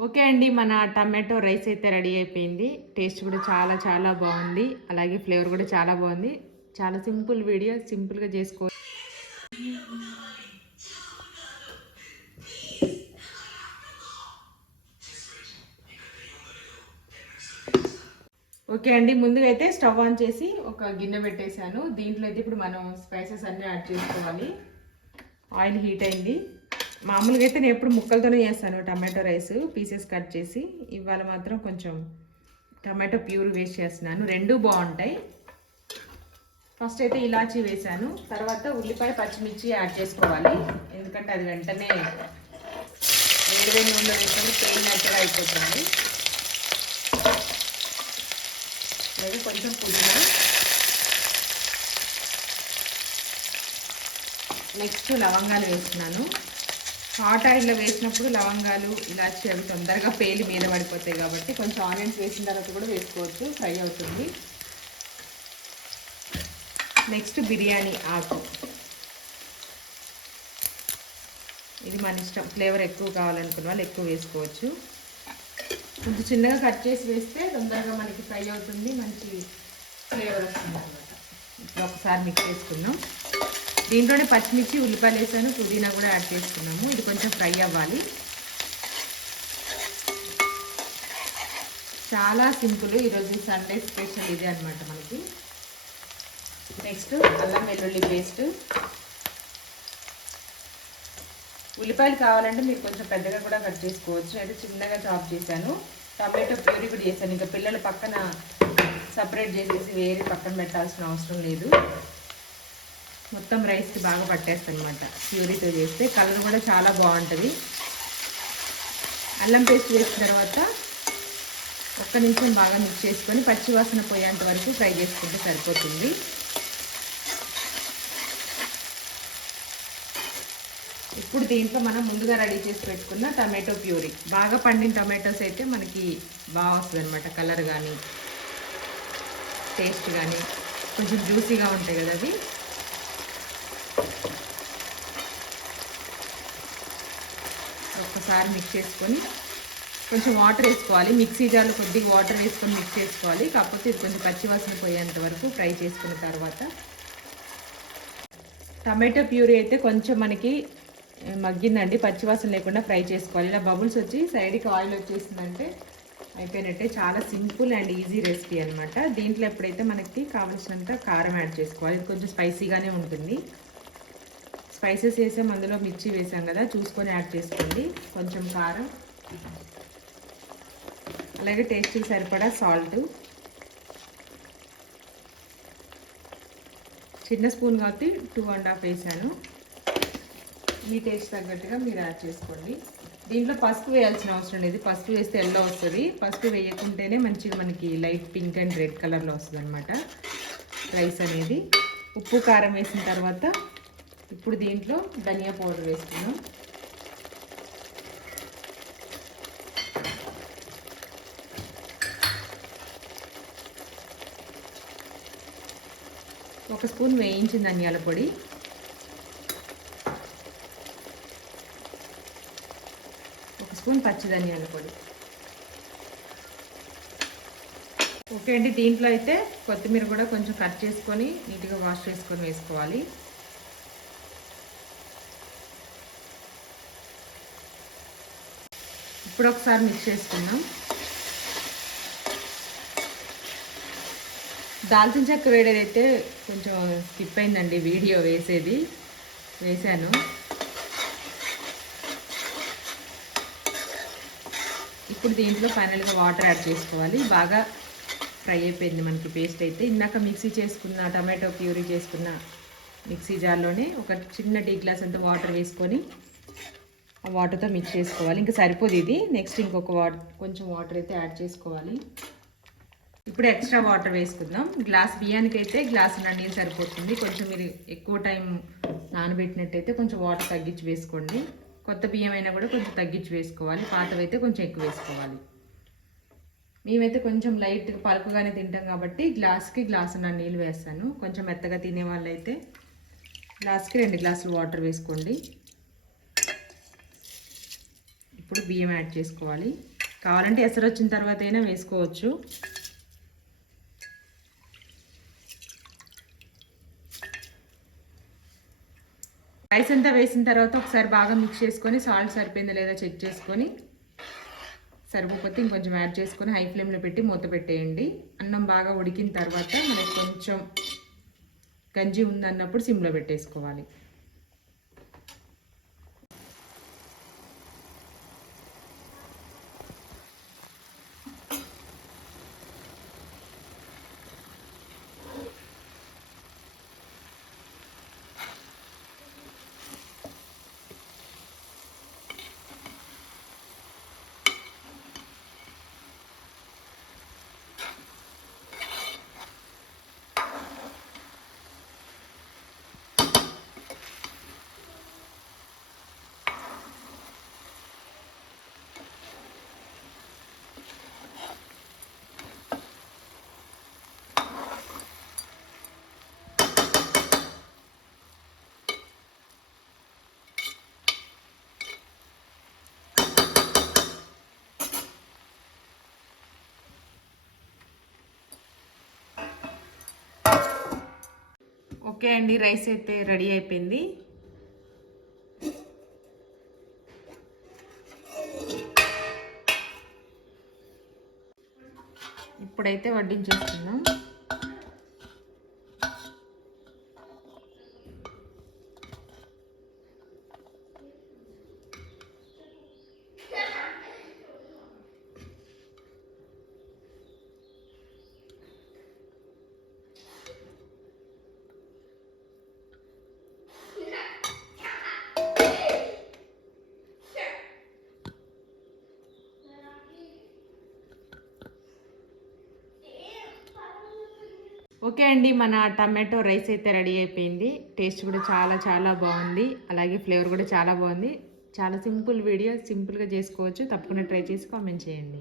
Okay అండి మన tomato rice అయితే రెడీ అయిపోయింది. టేస్ట్ కూడా చాలా చాలా బాగుంది. అలాగే ఫ్లేవర్ కూడా చాలా బాగుంది. చాలా సింపుల్ వీడియో సింపుల్గా చేసుకో ఓకే అండి ముందుగా అయితే స్టవ్ ఆన్ చేసి ఒక గిన్నె పెట్టేశాను. దీంట్లో అయితే ఇప్పుడు మనం స్పైసెస్ అన్నీ యాడ్ చేసుకోవాలి. ఆయిల్ హీట్ అయింది. మామూలుగా అయితే నేను ఎప్పుడు ముక్కలతోనే చేస్తాను. టమాటో రైస్ పీసెస్ కట్ చేసి ఇవాళ మాత్రం కొంచెం టమాటో ప్యూర్ వేస్ట్ చేస్తున్నాను. రెండు బాగుంటాయి. ఫస్ట్ అయితే ఇలాచీ వేసాను తర్వాత ఉల్లిపాయ పచ్చిమిర్చి యాడ్ చేసుకోవాలి. ఎందుకంటే అది వెంటనే వేడి వేడి నూనెలో వేసుకొని పేలినట్టుగా అయిపోతుంది. అలాగే కొంచెం పుదీనా. నెక్స్ట్ లవంగాలు వేస్తున్నాను. హాట్ ఆయిల్లో వేసినప్పుడు లవంగాలు ఇలాచి అవి తొందరగా పేలి మీద పడిపోతాయి కాబట్టి కొంచెం ఆనియన్స్ వేసిన తర్వాత కూడా వేసుకోవచ్చు ఫ్రై అవుతుంది. నెక్స్ట్ బిర్యానీ ఆకు. ఇది మన ఇష్టం. ఫ్లేవర్ ఎక్కువ కావాలనుకున్న వాళ్ళు ఎక్కువ వేసుకోవచ్చు. కొంచెం చిన్నగా కట్ చేసి వేస్తే తొందరగా మనకి ఫ్రై అవుతుంది మంచి ఫ్లేవర్ వస్తుంది అనమాట ఒకసారి మిక్స్ చేసుకున్నాం దీంట్లోనే పచ్చిమిర్చి ఉల్లిపాయలు వేసాను. పుదీనా కూడా యాడ్ చేసుకున్నాము. ఇది కొంచెం ఫ్రై అవ్వాలి. చాలా సింపుల్. ఈరోజు సండే స్పెషల్ ఇదే అనమాట మనకి. నెక్స్ట్ అల్లం వెల్లుల్లి పేస్ట్. ఉల్లిపాయలు కావాలంటే మీరు కొంచెం పెద్దగా కూడా కట్ చేసుకోవచ్చు. అయితే చిన్నగా చాప్ చేశాను. టమాటో ప్యూరీ కూడా చేశాను. ఇంకా పిల్లలు పక్కన సపరేట్ చేసేసి వేరే పక్కన పెట్టాల్సిన అవసరం లేదు. మొత్తం రైస్కి బాగా పట్టేస్తాను అనమాట ప్యూరీతో చేస్తే కలర్ కూడా చాలా బాగుంటుంది. అల్లం పేస్ట్ వేసిన తర్వాత ఒక్క నిమిషం బాగా మిక్స్ చేసుకొని పచ్చివాసన పోయేంత వరకు ఫ్రై చేసుకుంటే సరిపోతుంది. ఇప్పుడు దీంట్లో మనం ముందుగా రెడీ చేసి పెట్టుకున్న టమాటో ప్యూరీ బాగా పండిన టమాటోస్ అయితే మనకి బాగా వస్తుంది అనమాట కలర్ కానీ టేస్ట్ కానీ కొంచెం జ్యూసీగా ఉంటాయి కదా అవి. ఒక్కసారి మిక్స్ చేసుకొని కొంచెం వాటర్ వేసుకోవాలి. మిక్సీ జార్లో కొద్దిగా వాటర్ వేసుకొని మిక్స్ చేసుకోవాలి. కాకపోతే ఇది కొంచెం పచ్చివాసన పోయేంత వరకు ఫ్రై చేసుకున్న తర్వాత టమాటో ప్యూరీ అయితే కొంచెం మనకి మగ్గిందండి. పచ్చివాసన లేకుండా ఫ్రై చేసుకోవాలి. ఇలా బబుల్స్ వచ్చి సైడ్కి ఆయిల్ వచ్చేసిందంటే అయిపోయినట్టే. చాలా సింపుల్ అండ్ ఈజీ రెసిపీ అనమాట దీంట్లో ఎప్పుడైతే మనకి కావాల్సినంత కారం యాడ్ చేసుకోవాలి. ఇది కొంచెం స్పైసీగానే ఉంటుంది. స్పైసెస్ వేసాం అందులో మిర్చి వేసాం కదా చూసుకొని యాడ్ చేసుకోండి. కొంచెం కారం. అలాగే టేస్ట్కి సరిపడా సాల్ట్. చిన్న స్పూన్ కాబట్టి టూ అండ్ హాఫ్ వేసాను. మీ టేస్ట్ తగ్గట్టుగా మీరు యాడ్ చేసుకోండి. దీంట్లో పసుపు వేయాల్సిన అవసరం లేదు. పసుపు వేస్తే ఎల్లో వస్తుంది. పసుపు వేయకుంటేనే మంచిగా మనకి లైట్ పింక్ అండ్ రెడ్ కలర్లో వస్తుంది అనమాట రైస్ అనేది. ఉప్పు కారం వేసిన తర్వాత ఇప్పుడు దీంట్లో ధనియా పౌడర్ వేసుకున్నాం ఒక స్పూన్ వేయించిన ధనియాల పొడి. ఒక స్పూన్ పచ్చి ధనియాల పొడి. ఓకే అండి దీంట్లో అయితే కొత్తిమీర కూడా కొంచెం కట్ చేసుకొని నీట్గా వాష్ చేసుకొని వేసుకోవాలి. ఇప్పుడు ఒకసారి మిక్స్ చేసుకుందాం. దాల్చిన చెక్క వేడేదైతే కొంచెం స్కిప్ అయిందండి వీడియో వేసేది. వేసాను. ఇప్పుడు దీంట్లో ఫైనల్గా వాటర్ యాడ్ చేసుకోవాలి. బాగా ఫ్రై అయిపోయింది మనకి పేస్ట్ అయితే. ఇందాక మిక్సీ చేసుకున్న టమాటో ప్యూరీ చేసుకున్న మిక్సీ జార్లోనే ఒక చిన్న టీ గ్లాస్ అంత వాటర్ వేసుకొని వాటర్తో మిక్స్ చేసుకోవాలి. ఇంకా సరిపోదు ఇది. నెక్స్ట్ ఇంకొక వాటర్ కొంచెం వాటర్ అయితే యాడ్ చేసుకోవాలి. ఇప్పుడు ఎక్స్ట్రా వాటర్ వేసుకుందాం. గ్లాస్ బియ్యానికి అయితే గ్లాస్ నీళ్ళు సరిపోతుంది. కొంచెం మీరు ఎక్కువ టైం నానబెట్టినట్టయితే కొంచెం వాటర్ తగ్గించి వేసుకోండి. కొత్త బియ్యం అయినా కూడా కొంచెం తగ్గించి వేసుకోవాలి. పాతవైతే కొంచెం ఎక్కువ వేసుకోవాలి. మేమైతే కొంచెం లైట్ పలుకుగానే తింటాం కాబట్టి గ్లాస్కి గ్లాస్ నా నీళ్ళు వేస్తాను. కొంచెం మెత్తగా తినే వాళ్ళైతే గ్లాస్కి రెండు గ్లాసులు వాటర్ వేసుకోండి. ఇప్పుడు బియ్యం యాడ్ చేసుకోవాలి. కావాలంటే ఎసరు వచ్చిన తర్వాత అయినా వేసుకోవచ్చు. రైస్ అంతా వేసిన తర్వాత ఒకసారి బాగా మిక్స్ చేసుకొని సాల్ట్ సరిపోయిందో లేదో చెక్ చేసుకొని సరిపోతే ఇంకొంచెం యాడ్ చేసుకొని హై ఫ్లేమ్లో పెట్టి మూత పెట్టేయండి. అన్నం బాగా ఉడికిన తర్వాత మనకి కొంచెం గంజి ఉందన్నప్పుడు సిమ్లో పెట్టేసుకోవాలి. ఓకే అండి రైస్ అయితే రెడీ అయిపోయింది. ఇప్పుడైతే వడ్డించేస్తున్నాం. ఓకే అండి మన టమాటో రైస్ అయితే రెడీ అయిపోయింది. టేస్ట్ కూడా చాలా చాలా బాగుంది. అలాగే ఫ్లేవర్ కూడా చాలా బాగుంది. చాలా సింపుల్ వీడియో సింపుల్గా చేసుకోవచ్చు. తప్పకుండా ట్రై చేసి కామెంట్ చేయండి.